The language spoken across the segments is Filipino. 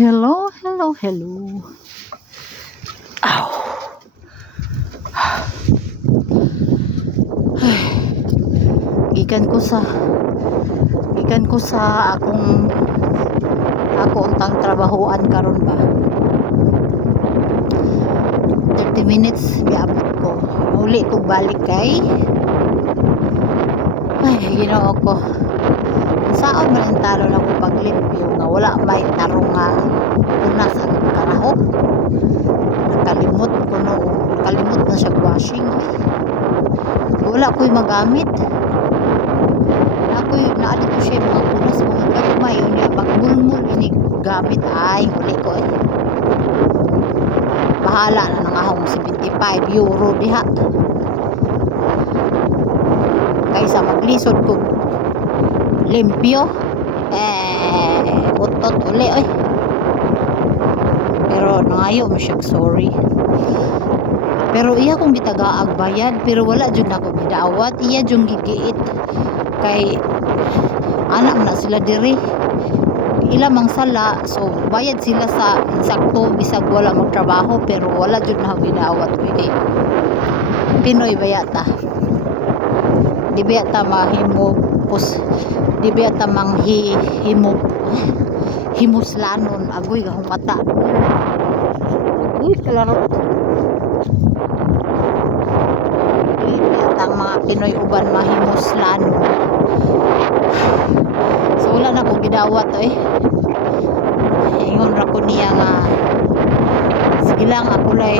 Hello, hello, hello. Ow. Gikan ko sa ako untang trabahoan karon ba. 30 minutes giabot ko. Uli ko balik kay Ginoo ko. Saan man ang talo na ko paglimpyo nga wala may tarong nga punas ang karaho. Nakalimot na siya washing. Wala ko'y magamit. Naali ko siya mga punas, mga gagmay yun niya. Pagmulmul ini gamit ay huli ko bahala na nangahong 75 euro diha. Kaysa maglisod ko limpyo utot uli pero nangayo mo siya sorry. Pero iya kong gitagaag bayad pero wala jud nako gidawat, iya jung gigiit kay anak na sila diri ilamang sala, so bayad sila sa insakto bisag wala magtrabaho pero wala jud na gidawat. Pwede Pinoy bayata di bayata mahimo di bayata himuslanon agoy gahong mata kalaro ang mga Pinoy uban mahimuslanon. So wala na ko gidawat ingon ra ko niya nga sige lang ako ray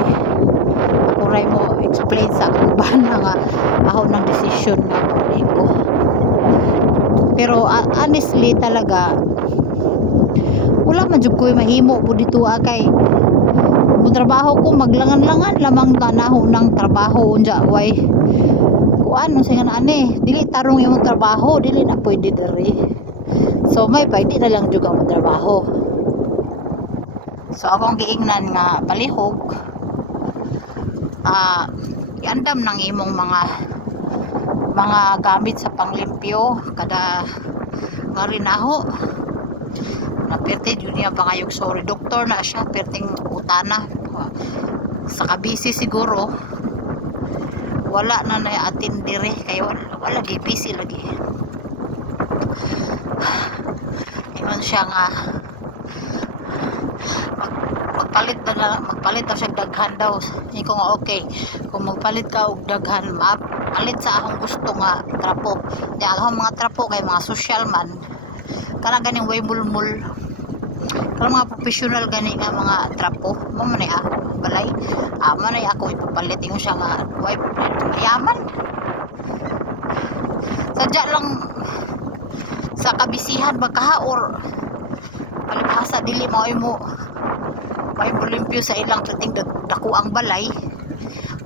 mo explain sa akong bana nga ako ng decision na ko. Pero honestly talaga wala man jud ko'y mahimo po dito kay mo trabaho ko maglangan-langan lamang tanaho ng trabaho unja way kuan sa nga ani dili tarong imong trabaho dili na pwede diri. So may pwede na lang jud mo trabaho. So akong giingnan nga palihog iandam ng imong mga gamit sa panglimpyo kada nga rinaho na perte yun niya ba kayong sorry doktor na siya perting utana sa kabisi siguro wala na atin dire kayo wala lagi busy lagi ingon siya nga magpalit daw siya daghan daw. Hindi ko nga okay kung magpalit ka og daghan palit sa akong gusto nga trapo. Di akong mga trapo kay mga social man kana ganing way mulmul kana mga professional gani nga mga trapo mo man balay man ako ipapalit ingon siya nga way mayaman sadya lang sa kabisihan baka or palibhasa dili mo may limpyo sa ilang tuting dako ang balay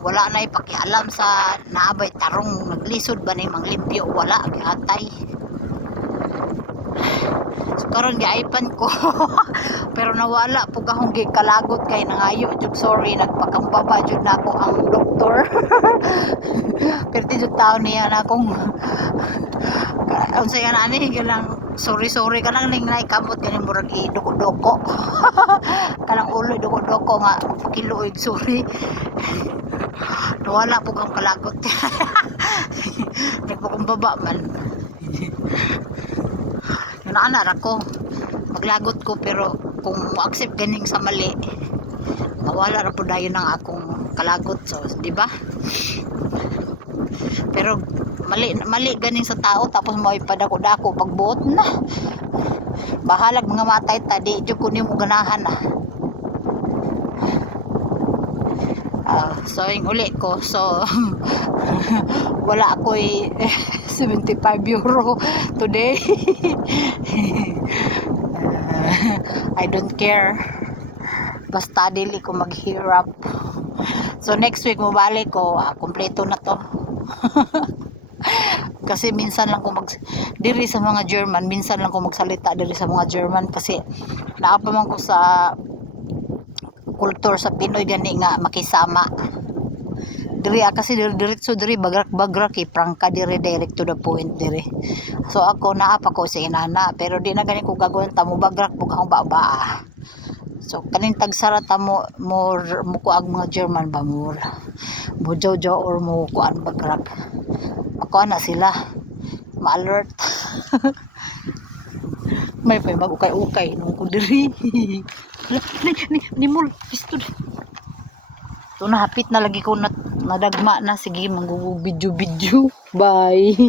wala na ipakialam sa naabay tarong naglisod ba na yung limpyo wala giatay. So karon giaipan ko pero nawala pug akong gikalagot kay nangayo jud sorry nagpakambaba jud nako ang doktor pero jud taon niya na akong unsay nga ani ganang sorry kanang ning naikamot ganing murag idoko-doko kanang ulo idoko-doko nga kiluoy sorry nawala pug ang kalagot nagpakumbaba man yun ana ra ko maglagot ko pero kung mo-accept ganing sa mali mawala ra pud dayon ang akong kalagot so di ba pero mali ganing sa tao tapos mo ipadako-dako pagbuot na bahalag mga matay tadi jud ko nimo ganahan so yung uli ko so wala ako'y 75 euro today I don't care basta dili ko maghirap. So next week mabalik ko kompleto na to kasi minsan lang ko diri sa mga German minsan lang ko magsalita diri sa mga German kasi naapaman ko sa kultur sa Pinoy gani nga makisama diri kasi diretso diri bagrak prangka diri direct to the point diri. So ako naapa ko sa inana pero di na gani ko gagawin ta mo bagrak pug ang baba So kaning tagsarata mo mo kuag mga German ba mo jojo or mo kuan bagrak. Ako na sila ma-alert. May pa mag-ukay-ukay nung ko diri. Ni mul pisto. To na hapit na lagi ko nadagma na sige manggugug video. Bye.